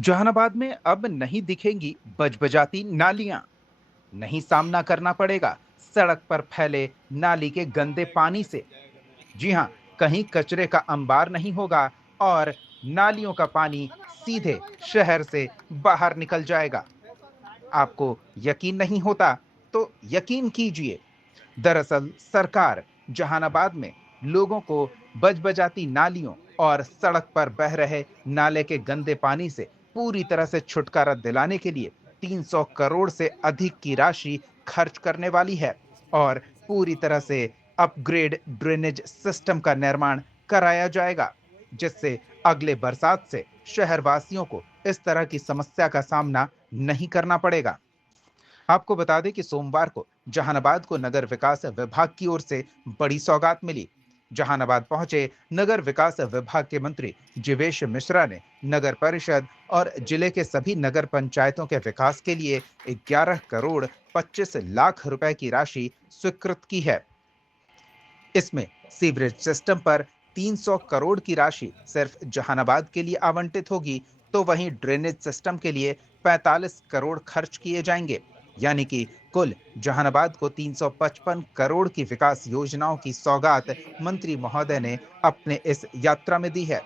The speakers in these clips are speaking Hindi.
जहानाबाद में अब नहीं दिखेंगी बजबजाती नालियां। नहीं सामना करना पड़ेगा सड़क पर फैले नाली के गंदे पानी से। जी हां, कहीं कचरे का अंबार नहीं होगा और नालियों का पानी सीधे शहर से बाहर निकल जाएगा। आपको यकीन नहीं होता तो यकीन कीजिए। दरअसल सरकार जहानाबाद में लोगों को बजबजाती नालियों और सड़क पर बह रहे नाले के गंदे पानी से पूरी तरह से छुटकारा दिलाने के लिए 300 करोड़ से अधिक की राशि खर्च करने वाली है और पूरी तरह से अपग्रेड ड्रेनेज सिस्टम का निर्माण कराया जाएगा, जिससे अगले बरसात से शहरवासियों को इस तरह की समस्या का सामना नहीं करना पड़ेगा। आपको बता दें कि सोमवार को जहानाबाद को नगर विकास विभाग की ओर से बड़ी सौगात मिली। जहानाबाद पहुंचे नगर विकास विभाग के मंत्री जीवेश मिश्रा ने नगर परिषद और जिले के सभी नगर पंचायतों के विकास के लिए 11 करोड़ 25 लाख रुपए की राशि स्वीकृत की है। इसमें सीवरेज सिस्टम पर 300 करोड़ की राशि सिर्फ जहानाबाद के लिए आवंटित होगी, तो वहीं ड्रेनेज सिस्टम के लिए 45 करोड़ खर्च किए जाएंगे। यानी कि कुल जहानाबाद को 355 करोड़ की विकास योजनाओं की सौगात मंत्री महोदय ने अपने इस यात्रा में दी है।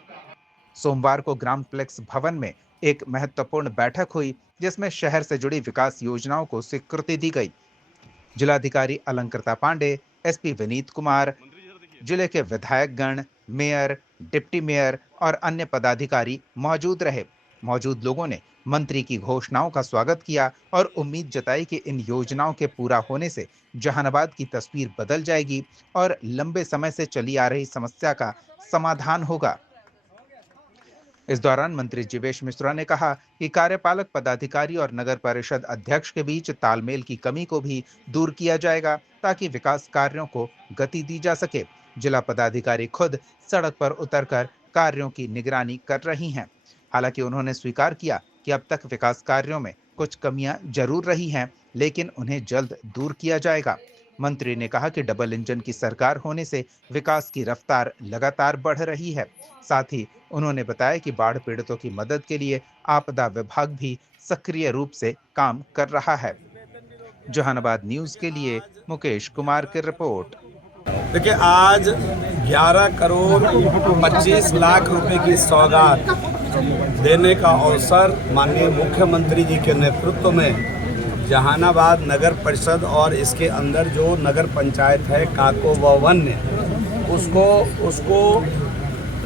सोमवार को ग्राम प्लेक्स भवन में एक महत्वपूर्ण बैठक हुई, जिसमें शहर से जुड़ी विकास योजनाओं को स्वीकृति दी गई। जिलाधिकारी अलंकृता पांडे, एसपी विनीत कुमार, जिले के विधायकगण, मेयर, डिप्टी मेयर और अन्य पदाधिकारी मौजूद रहे। मौजूद लोगों ने मंत्री की घोषणाओं का स्वागत किया और उम्मीद जताई कि इन योजनाओं के पूरा होने से जहानाबाद की तस्वीर बदल जाएगी और लंबे समय से चली आ रही समस्या का समाधान होगा। इस दौरान मंत्री जीवेश मिश्रा ने कहा कि कार्यपालक पदाधिकारी और नगर परिषद अध्यक्ष के बीच तालमेल की कमी को भी दूर किया जाएगा, ताकि विकास कार्यों को गति दी जा सके। जिला पदाधिकारी खुद सड़क पर उतरकर कार्यों की निगरानी कर रही हैं। हालांकि उन्होंने स्वीकार किया कि अब तक विकास कार्यों में कुछ कमियां जरूर रही हैं, लेकिन उन्हें जल्द दूर किया जाएगा। मंत्री ने कहा कि डबल इंजन की सरकार होने से विकास की रफ्तार लगातार बढ़ रही है। साथ ही उन्होंने बताया कि बाढ़ पीड़ितों की मदद के लिए आपदा विभाग भी सक्रिय रूप से काम कर रहा है। जहानाबाद न्यूज के लिए मुकेश कुमार की रिपोर्ट। देखिए, आज 11 करोड़ 25 लाख रुपए की सौगात देने का अवसर माननीय मुख्यमंत्री जी के नेतृत्व में जहानाबाद नगर परिषद और इसके अंदर जो नगर पंचायत है काको व वन्य उसको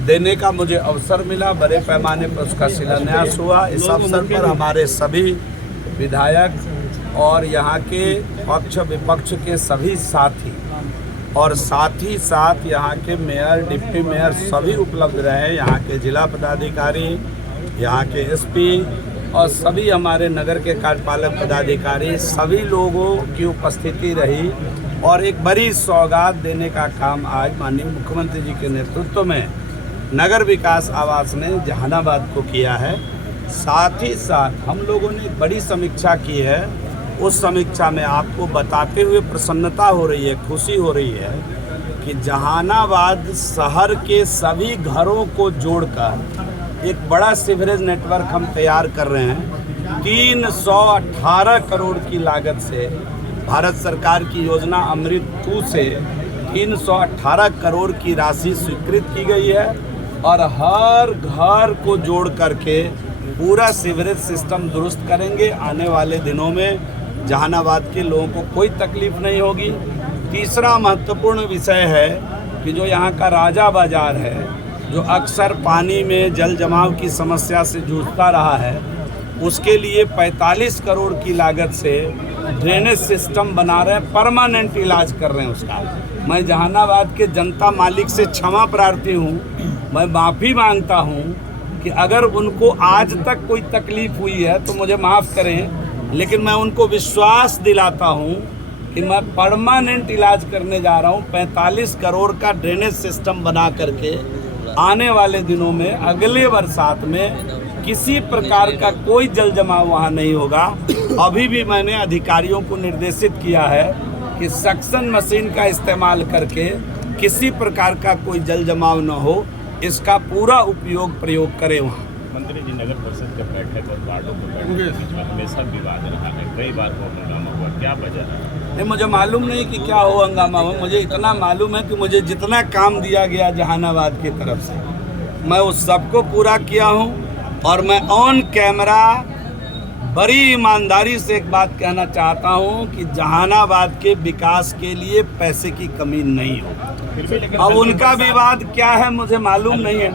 देने का मुझे अवसर मिला। बड़े पैमाने पर उसका शिलान्यास हुआ। इस अवसर पर हमारे सभी विधायक और यहाँ के पक्ष विपक्ष के सभी साथी और साथ ही साथ यहाँ के मेयर, डिप्टी मेयर सभी उपलब्ध रहे। यहाँ के जिला पदाधिकारी, यहाँ के एसपी और सभी हमारे नगर के कार्यपालक पदाधिकारी, सभी लोगों की उपस्थिति रही और एक बड़ी सौगात देने का काम आज माननीय मुख्यमंत्री जी के नेतृत्व में नगर विकास आवास ने जहानाबाद को किया है। साथ ही साथ हम लोगों ने एक बड़ी समीक्षा की है। उस समीक्षा में आपको बताते हुए प्रसन्नता हो रही है, खुशी हो रही है कि जहानाबाद शहर के सभी घरों को जोड़कर एक बड़ा सीवरेज नेटवर्क हम तैयार कर रहे हैं। 318 करोड़ की लागत से भारत सरकार की योजना अमृत 2 से 318 करोड़ की राशि स्वीकृत की गई है और हर घर को जोड़ करके पूरा सीवरेज सिस्टम दुरुस्त करेंगे। आने वाले दिनों में जहानाबाद के लोगों को कोई तकलीफ नहीं होगी। तीसरा महत्वपूर्ण विषय है कि जो यहाँ का राजा बाजार है, जो अक्सर पानी में जल जमाव की समस्या से जूझता रहा है, उसके लिए 45 करोड़ की लागत से ड्रेनेज सिस्टम बना रहे हैं, परमानेंट इलाज कर रहे हैं उसका। मैं जहानाबाद के जनता मालिक से क्षमा प्रार्थी हूँ, मैं माफ़ी मांगता हूँ कि अगर उनको आज तक कोई तकलीफ हुई है तो मुझे माफ़ करें, लेकिन मैं उनको विश्वास दिलाता हूँ कि मैं परमानेंट इलाज करने जा रहा हूँ। 45 करोड़ का ड्रेनेज सिस्टम बना करके आने वाले दिनों में अगले बरसात में किसी प्रकार का कोई जल जमाव वहाँ नहीं होगा। अभी भी मैंने अधिकारियों को निर्देशित किया है कि सक्शन मशीन का इस्तेमाल करके किसी प्रकार का कोई जल जमाव न हो, इसका पूरा प्रयोग करें वहाँ। मंत्री जी, नगर परिषद के बैठक और वार्डों को बैठक के बीच में हमेशा विवाद रहा है, कई बार वो हंगामा हुआ, क्या वजह है? नहीं, मुझे मालूम नहीं कि क्या हो हंगामा हो। मुझे इतना मालूम है कि मुझे जितना काम दिया गया जहानाबाद की तरफ से मैं उस सबको पूरा किया हूँ। और मैं ऑन कैमरा बड़ी ईमानदारी से एक बात कहना चाहता हूँ कि जहानाबाद के विकास के लिए पैसे की कमी नहीं हो। अब उनका विवाद क्या है मुझे मालूम नहीं है।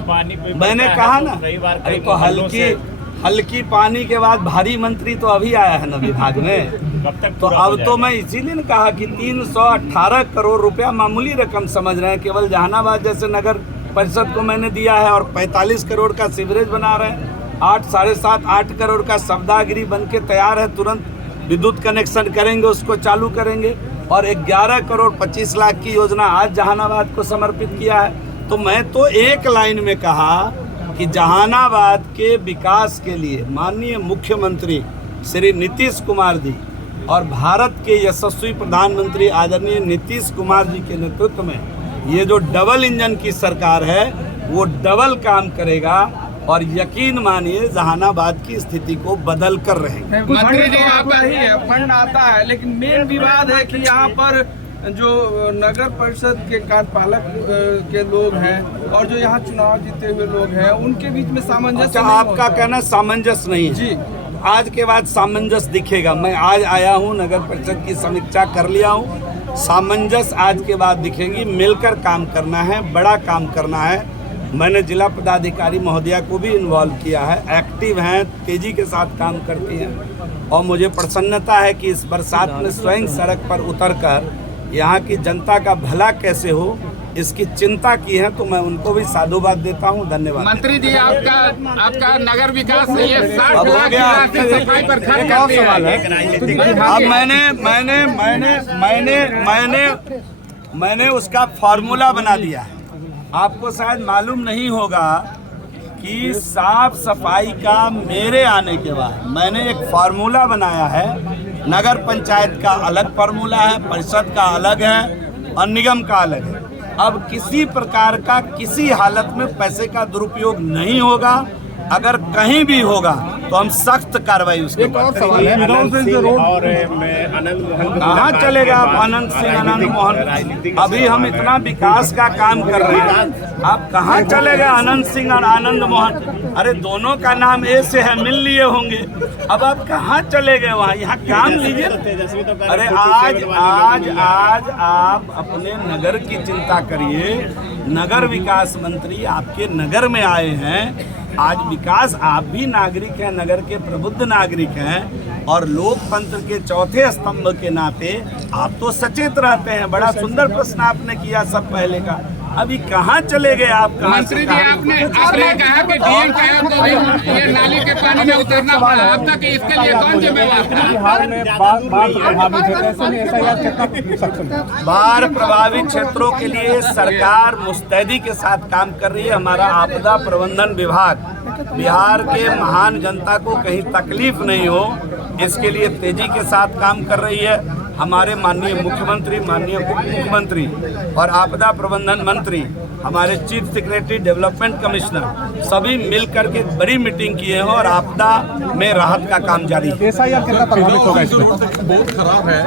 मैंने कहा ना, अरे तो हल्की पानी के बाद भारी मंत्री तो अभी आया है ना विभाग में। तो अब तो मैं इसीलिए ने कहा कि 318 करोड़ रुपया मामूली रकम समझ रहे हैं। केवल जहानाबाद जैसे नगर परिषद को मैंने दिया है और 45 करोड़ का सीवरेज बना रहे हैं। 8 करोड़ का सवदागिरी बन के तैयार है, तुरंत विद्युत कनेक्शन करेंगे, उसको चालू करेंगे। और 11 करोड़ 25 लाख की योजना आज जहानाबाद को समर्पित किया है। तो मैं तो एक लाइन में कहा कि जहानाबाद के विकास के लिए माननीय मुख्यमंत्री श्री नीतीश कुमार जी और भारत के यशस्वी प्रधानमंत्री आदरणीय नीतीश कुमार जी के नेतृत्व में ये जो डबल इंजन की सरकार है वो डबल काम करेगा और यकीन मानिए जहानाबाद की स्थिति को बदल कर रहेंगे। मंत्री जी आपका ही है, फंड आता है, लेकिन मेन विवाद है कि यहाँ पर जो नगर परिषद के कार्यपालक के लोग हैं और जो यहाँ चुनाव जीते हुए लोग हैं उनके बीच में सामंजस्य। अच्छा, आपका कहना सामंजस्य नहीं है जी। आज के बाद सामंजस्य दिखेगा। मैं आज आया हूँ, नगर परिषद की समीक्षा कर लिया हूँ। सामंजस्य आज के बाद दिखेगी। मिलकर काम करना है, बड़ा काम करना है। मैंने जिला पदाधिकारी महोदया को भी इन्वॉल्व किया है, एक्टिव हैं, तेजी के साथ काम करती हैं। और मुझे प्रसन्नता है कि इस बरसात में स्वयं सड़क पर उतरकर यहाँ की जनता का भला कैसे हो इसकी चिंता की है। तो मैं उनको भी साधुवाद देता हूँ। धन्यवाद। मंत्री जी आपका नगर विकास ये 60 अब हो लाख गया। की राशि सफाई पर खर्च करते अब मैंने उसका फॉर्मूला बना दिया है। आपको शायद मालूम नहीं होगा कि साफ सफाई का मेरे आने के बाद मैंने एक फार्मूला बनाया है। नगर पंचायत का अलग फार्मूला है, परिषद का अलग है और निगम का अलग है। अब किसी प्रकार का किसी हालत में पैसे का दुरुपयोग नहीं होगा। अगर कहीं भी होगा तो हम सख्त कार्रवाई उसके ऊपर करेंगे। और आनंद मोहन कहाँ चलेगा आप आनंद सिंह, आनंद मोहन? अभी हम इतना विकास का काम कर रहे हैं, आप कहाँ चले गए आनंद सिंह और आनंद मोहन? अरे दोनों का नाम ए से है, मिल लिए होंगे। अब आप कहाँ चले गए वहाँ? यहाँ काम लीजिए। अरे आज आप अपने नगर की चिंता करिए। नगर विकास मंत्री आपके नगर में आए हैं। आज विकास, आप भी नागरिक हैं, नगर के प्रबुद्ध नागरिक हैं और लोकतंत्र के चौथे स्तंभ के नाते आप तो सचेत रहते हैं। बड़ा सुंदर प्रश्न आपने किया सब पहले का। अभी कहाँ चले गए आप? मंत्री जी आपने कहा कि डीएम साहब को भी ये नाली के पानी में उतरना पड़ा, अब तक इसके लिए कौन जिम्मेवार था? बाढ़ प्रभावित क्षेत्रों के लिए सरकार मुस्तैदी के साथ काम कर रही है। हमारा आपदा प्रबंधन विभाग बिहार के महान जनता को कहीं तकलीफ नहीं हो इसके लिए तेजी के साथ काम कर रही है। हमारे माननीय मुख्यमंत्री, माननीय उप मुख्यमंत्री और आपदा प्रबंधन मंत्री, हमारे चीफ सेक्रेटरी, डेवलपमेंट कमिश्नर सभी मिल करके बड़ी मीटिंग किए हैं और आपदा में राहत का काम जारी है। SIR कितना प्रभावित होगा इसमें? बहुत खराब है।